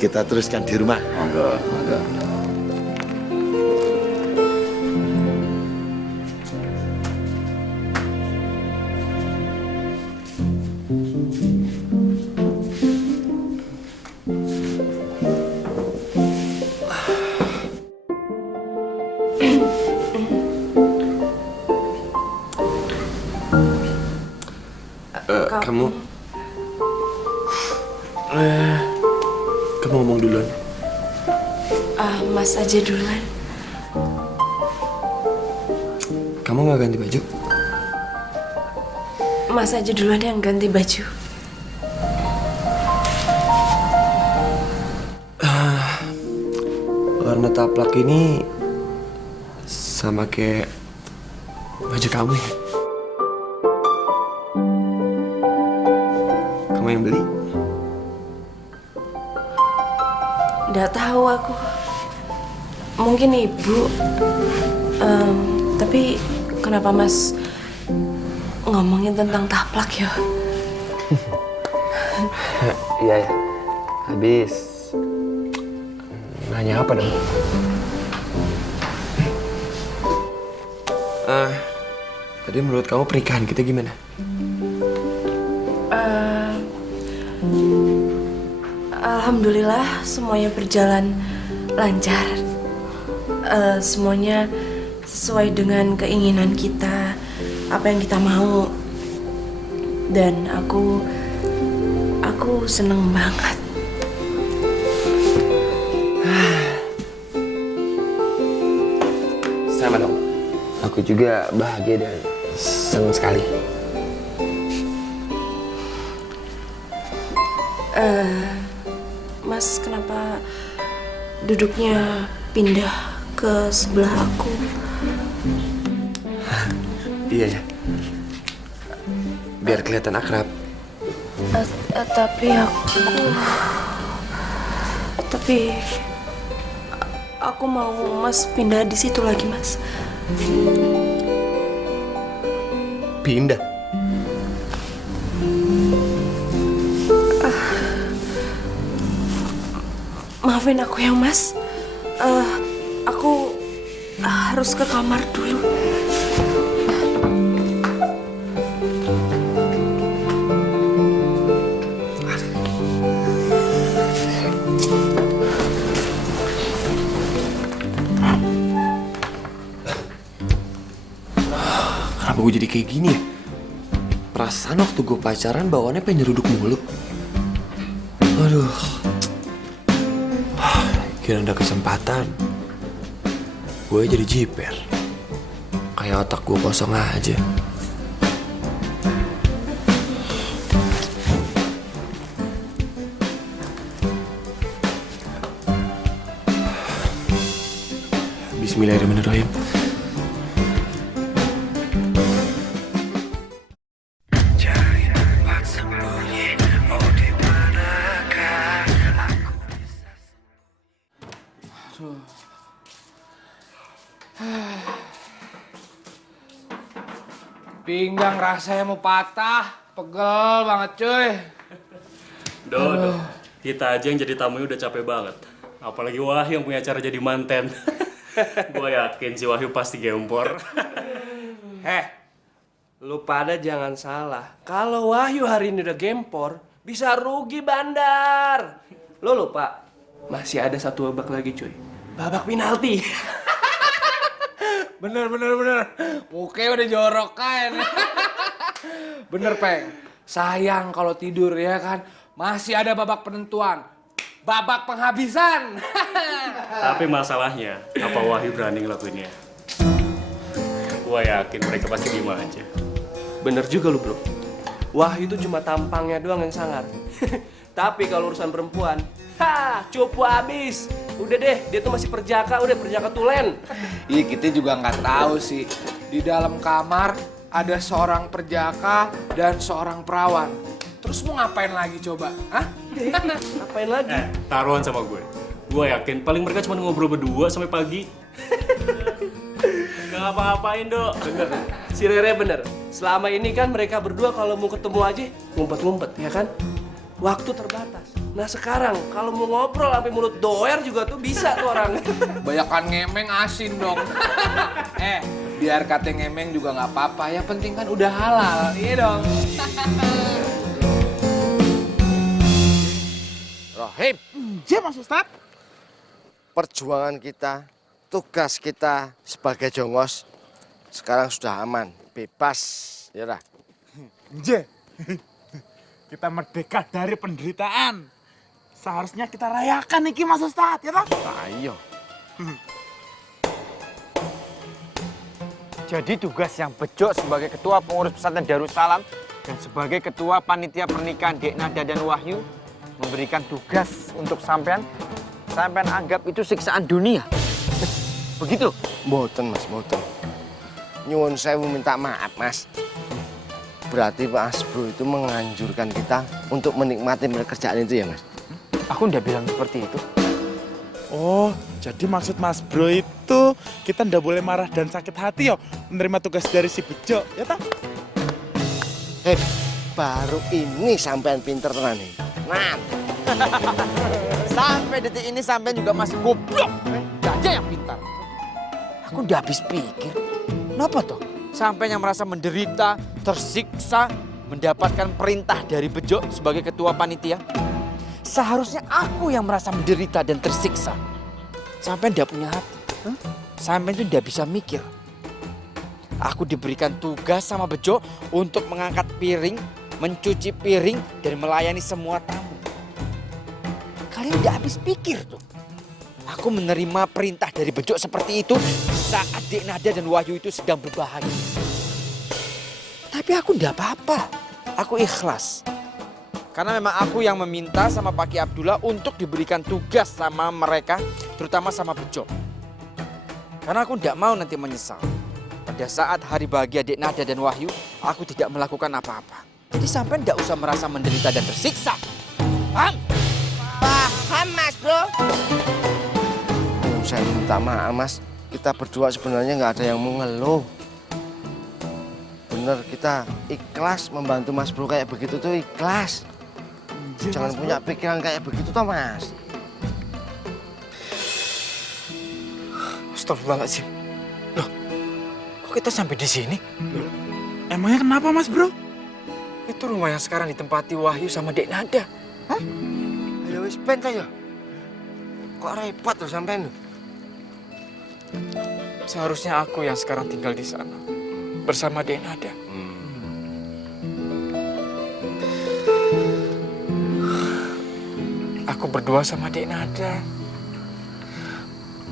Kita teruskan di rumah. Monggo, monggo. Kamu ngomong duluan. Mas aja duluan. Kamu nggak ganti baju? Mas aja duluan yang ganti baju. Warna taplak ini sama kayak baju kamu ya? Kamu yang beli? Nggak tahu aku. Mungkin ibu. Tapi kenapa Mas ngomongin tentang taplak ya? Iya ya. Habis nanya apa dong? Tadi menurut kamu pernikahan kita gimana? Alhamdulillah semuanya berjalan lancar. Semuanya sesuai dengan keinginan kita, apa yang kita mau. Dan aku seneng banget. Sama dong. Aku juga bahagia dan senang sekali. Mas, kenapa duduknya pindah ke sebelah aku? Iya ya. Biar kelihatan akrab. Tapi aku mau Mas pindah di situ lagi, Mas. Pindah? Maafin aku ya, Mas. Aku harus ke kamar dulu. Kenapa gue jadi kayak gini ya? Perasaan waktu gue pacaran bawaannya pengen nyeruduk mulu. Aduh. Kira ada kesempatan, gue jadi jiper. Kayak otak gue kosong aja. Bismillahirrahmanirrahim. Cari tempat sembunyi, oh di manakah aku bisa Pinggang rasanya mau patah, pegel banget cuy. Dodo, kita aja yang jadi tamunya udah capek banget. Apalagi Wahyu yang punya acara jadi manten. Gue yakin si Wahyu pasti gempor. Lu pada jangan salah. Kalau Wahyu hari ini udah gempor, bisa rugi bandar. Lu lupa, masih ada satu babak lagi cuy. Babak penalti. Bener. Mukanya udah jorok kan. Bener, Peng. Sayang kalau tidur ya kan. Masih ada babak penentuan. Babak penghabisan. Tapi masalahnya, apa Wahyu berani ngelakuinnya? Gue yakin mereka pasti diem aja. Bener juga lu bro. Wahyu itu cuma tampangnya doang yang sangar. Tapi kalau urusan perempuan, cupu abis. Udah deh, dia tuh masih perjaka, udah perjaka tulen. Iya, kita juga nggak tahu sih. Di dalam kamar ada seorang perjaka dan seorang perawan. Terus mau ngapain lagi coba? Hah? Ngapain lagi? Taruhan sama gue. Gue yakin paling mereka cuma ngobrol berdua sampai pagi. Gak ngapa-ngapain, Dok. Bener. Si Rere bener. Selama ini kan mereka berdua kalau mau ketemu aja ngumpet-ngumpet, ya kan? Waktu terbatas. Nah sekarang kalau mau ngobrol sampai mulut doer juga tuh bisa tuh orang. Banyakan ngemeng asin dong. Biar kata ngemeng juga nggak apa-apa. Yang penting kan udah halal, iya dong. Rohim. Iya Mas Ustadz. Perjuangan kita, tugas kita sebagai jongos sekarang sudah aman, bebas, ya lah. Iya. Kita merdeka dari penderitaan. Seharusnya kita rayakan nih Mas Ustadz, ya toh? Ayo. Jadi tugas yang bejo sebagai ketua pengurus pesantren Darussalam dan sebagai ketua panitia pernikahan Dek Nada dan Wahyu memberikan tugas untuk sampean anggap itu siksaan dunia. Begitu? Mboten Mas, mboten. Nyuwun sewu minta maaf Mas. Berarti Pak Asbro itu menganjurkan kita untuk menikmati kerjaan itu ya Mas? Aku ndak bilang seperti itu. Oh, jadi maksud Mas Bro itu kita ndak boleh marah dan sakit hati yo menerima tugas dari si Bejo, ya toh? Baru ini sampean pinter tenan nih. Nah. Sampai detik ini sampean juga masih goblok. Gak aja yang pintar. Aku udah habis pikir. Kenapa toh? Sampai yang merasa menderita, tersiksa, mendapatkan perintah dari Bejo sebagai ketua panitia. Seharusnya aku yang merasa menderita dan tersiksa. Sampai ndak punya hati. Sampai itu ndak bisa mikir. Aku diberikan tugas sama Bejo untuk mengangkat piring, mencuci piring, dan melayani semua tamu. Kalian udah habis pikir tuh. Aku menerima perintah dari Bejo seperti itu saat Dek Nada dan Wahyu itu sedang berbahagia. Tapi aku enggak apa-apa. Aku ikhlas. Karena memang aku yang meminta sama Pak Ki Abdullah untuk diberikan tugas sama mereka, terutama sama Bejo. Karena aku enggak mau nanti menyesal. Pada saat hari bahagia Dek Nada dan Wahyu, aku tidak melakukan apa-apa. Jadi sampai enggak usah merasa menderita dan tersiksa. Paham? Paham, Mas Bro. Saya minta maaf, Mas. Kita berdua sebenarnya nggak ada yang mau ngeluh. Bener, kita ikhlas membantu Mas Bro kayak begitu tuh ikhlas. Jangan punya pikiran kayak begitu toh, Mas. Astagfirullahaladzim. Loh, kok kita sampai di sini? Emangnya kenapa, Mas Bro? Itu rumah yang sekarang ditempati Wahyu sama Dek Nada. Hah? Ya wis ben ta ya. Kok repot loh sampean. Seharusnya aku yang sekarang tinggal di sana bersama Dek Nada. Aku berdua sama Dek Nada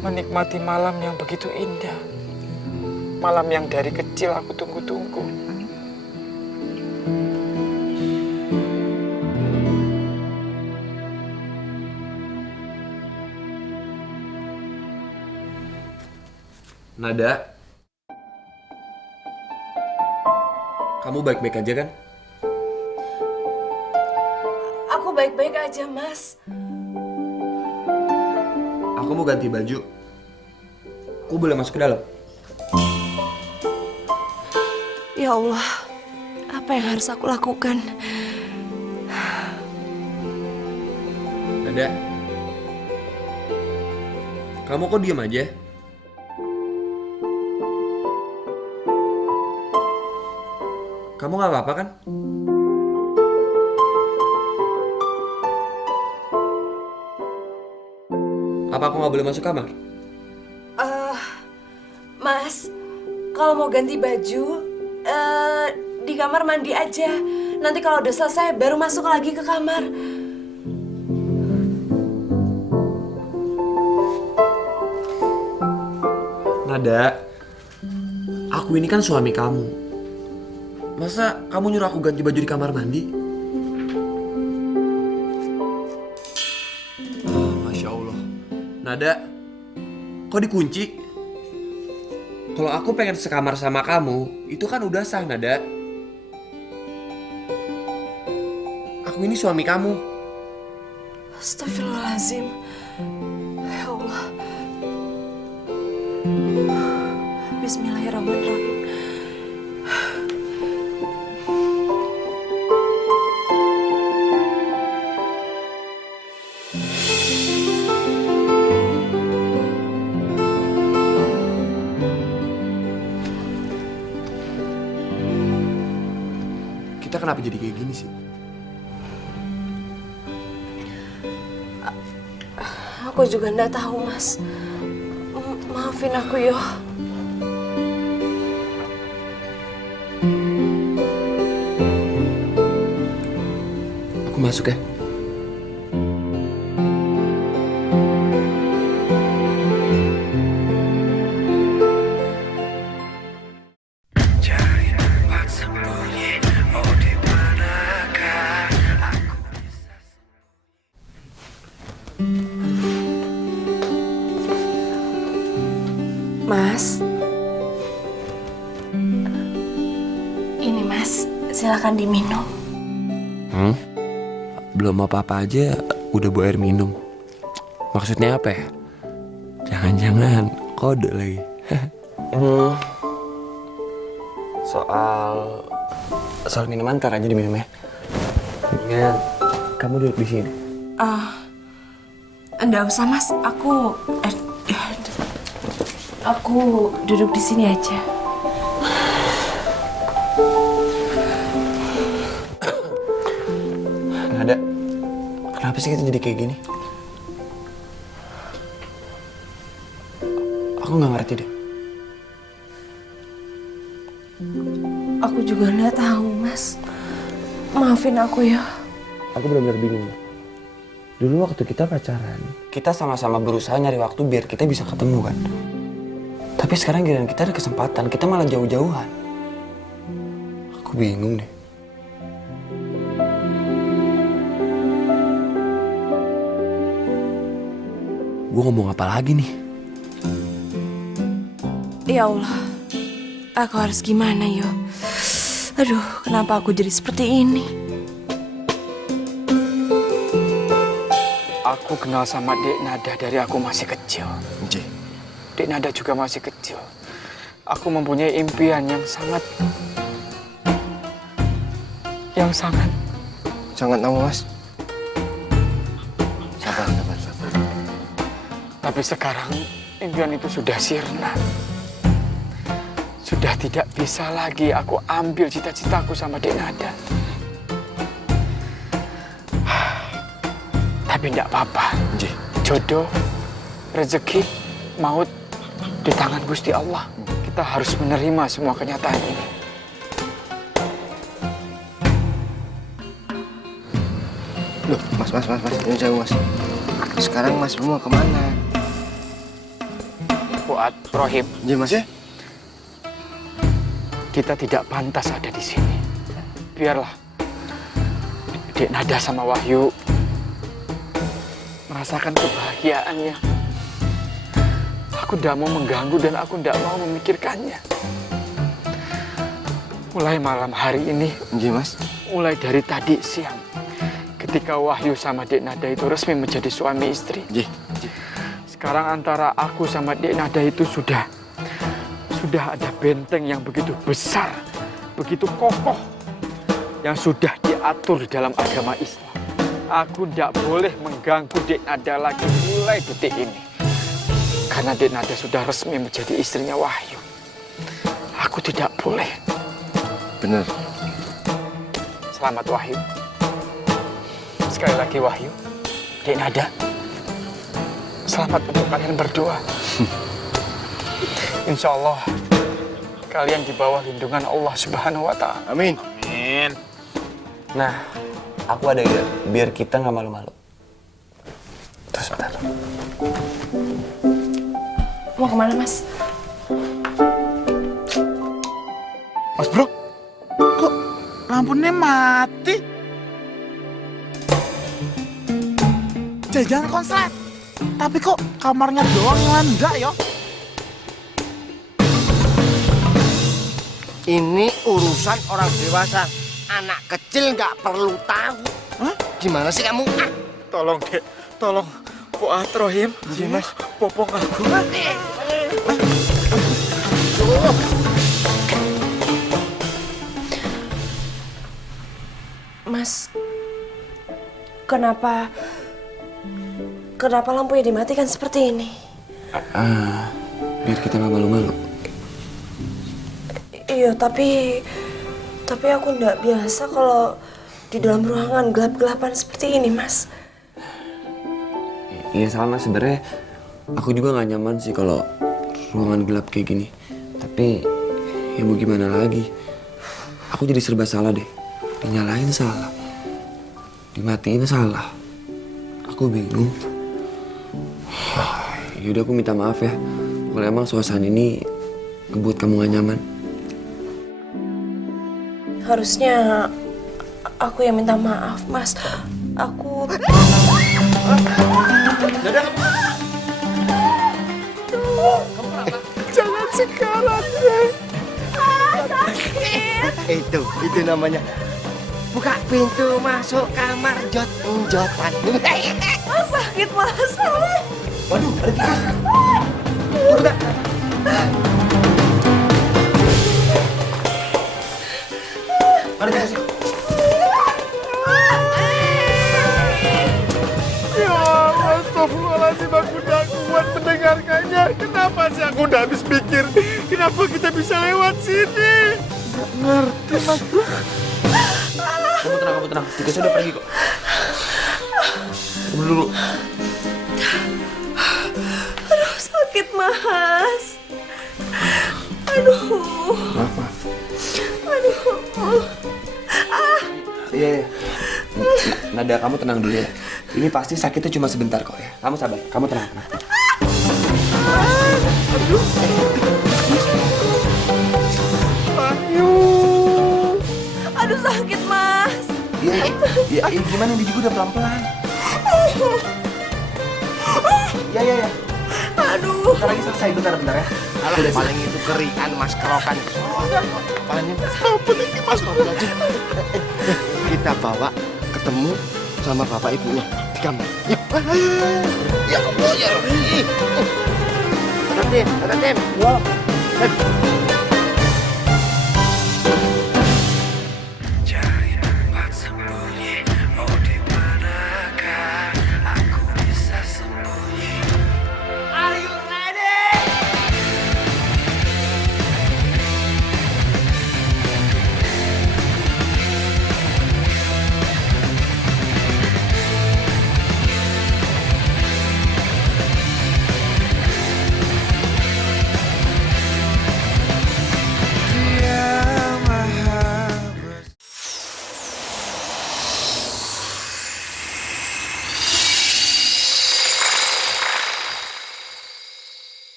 menikmati malam yang begitu indah. Malam yang dari kecil aku tunggu-tunggu. Nada, kamu baik-baik aja kan? Aku baik-baik aja, Mas. Aku mau ganti baju. Aku boleh masuk ke dalam? Ya Allah, apa yang harus aku lakukan? Nada, kamu kok diem aja? Kamu gak apa-apa kan? Apa aku gak boleh masuk kamar? Mas, kalau mau ganti baju, di kamar mandi aja. Nanti kalau udah selesai, baru masuk lagi ke kamar. Nada, aku ini kan suami kamu. Masa kamu nyuruh aku ganti baju di kamar mandi? Masya Allah. Nada, kok dikunci? Kalau aku pengen sekamar sama kamu, itu kan udah sah, Nada. Aku ini suami kamu. Astagfirullahaladzim. Ya Allah. Bismillahirrahmanirrahim. Kita kenapa jadi kayak gini sih? Aku juga nggak tahu, Mas. Maafin aku, yo. Aku masuk ya. Cari tempat sembunyi, oh di manakah aku bisa Mas. Ini, Mas. Silakan diminum. Belum apa-apa aja udah bawa air minum. Maksudnya apa ya? Jangan-jangan kode lagi. Soal minuman ntar aja diminum ya. Ingat, kamu duduk di sini. Enggak usah, Mas. Aku duduk di sini aja. Nada, kenapa sih kita jadi kayak gini? Aku nggak ngerti deh. juga nggak tahu, Mas. Maafin aku ya. Aku benar-benar bingung. Dulu waktu kita pacaran, kita sama-sama berusaha nyari waktu biar kita bisa ketemu kan. Tapi sekarang giliran kita ada kesempatan, kita malah jauh-jauhan. Aku bingung deh. Gue ngomong apa lagi nih? Ya Allah, aku harus gimana yo? Aduh, kenapa aku jadi seperti ini? Aku kenal sama Dek Nada dari aku masih kecil. Dek Nada juga masih kecil. Aku mempunyai impian yang sangat Sangat nama, Mas. Sabar. Tapi sekarang impian itu sudah sirna. Sudah tidak bisa lagi aku ambil cita-citaku sama Dek Nada. Tapi tidak apa-apa. Jodoh, rezeki, maut di tangan Gusti Allah. Kita harus menerima semua kenyataan ini. Loh, Mas. Ini jauh, Mas. Sekarang Mas mau kemana? Fuad, Rohim. Iya, Mas ya? Kita tidak pantas ada di sini. Biarlah Dek Nada sama Wahyu merasakan kebahagiaannya. Aku tidak mau mengganggu dan aku tidak mau memikirkannya. Mulai malam hari ini, Mas. Mulai dari tadi siang, ketika Wahyu sama Dek Nada itu resmi menjadi suami istri. Sekarang antara aku sama Dek Nada itu sudah ada benteng yang begitu besar, begitu kokoh, yang sudah diatur di dalam agama Islam. Aku tidak boleh mengganggu Dek Nada lagi mulai detik ini. Karena Dek Nada sudah resmi menjadi istrinya Wahyu. Aku tidak boleh. Benar. Selamat Wahyu. Sekali lagi Wahyu, Dek Nada, selamat untuk kalian berdua. Insya Allah kalian di bawah lindungan Allah Subhanahu wa Ta'ala. Amin. Nah, aku ada ide biar kita nggak malu-malu. Terus bentar. Mau kemana, Mas? Mas Bro, kok lampunya mati? Jangan konslet. Tapi kok kamarnya doang yang enggak ya? Ini urusan orang dewasa. Anak kecil nggak perlu tahu. Gimana sih kamu? Tolong Dek, tolong Fuad, Rohim, Mas. popok aku. Mas, kenapa lampunya dimatikan seperti ini? Biar kita nggak malu-malu. Iya, tapi aku nggak biasa kalau di dalam ruangan gelap-gelapan seperti ini, Mas. Iya sama, sebenarnya aku juga nggak nyaman sih kalau ruangan gelap kayak gini. Tapi ya mau gimana lagi? Aku jadi serba salah deh. Dinyalain salah, dimatiin salah. Aku bingung. Yaudah aku minta maaf ya. Kalau emang suasana ini ngebuat kamu gak nyaman. Harusnya aku yang minta maaf, Mas. Aku... Jangan sekarang deh. Sakit. Itu namanya buka pintu masuk kamar jot-jotan. Sakit, Mas. Waduh, ada tikus. Udah. Ada tikus. Ya Allah, astagfirullahaladzim, aku udah kuat mendengarkannya. Kenapa sih aku udah habis pikir? Kenapa kita bisa lewat sini? Gak ngerti, Mas Bro. Kamu tenang. Tikusnya udah pergi kok. Kamu dulu. Aduh, sakit, Mas. Aduh. Maaf. Aduh. Iya. Nada, kamu tenang dulu ya. Ini pasti sakitnya cuma sebentar kok ya. Kamu sabar, kamu tenang. Aduh sakit mas. Iya, gimana dia juga udah pelan-pelan. Iya. Aduh. Bentar lagi selesai, bentar ya. Alah, paling itu keringan mas kerokan. Apaan ini? Mas kita bawa ketemu sama bapak ibunya di kamar. Yuk. Ya Allah ya Rabbi. Ada tim. Tim.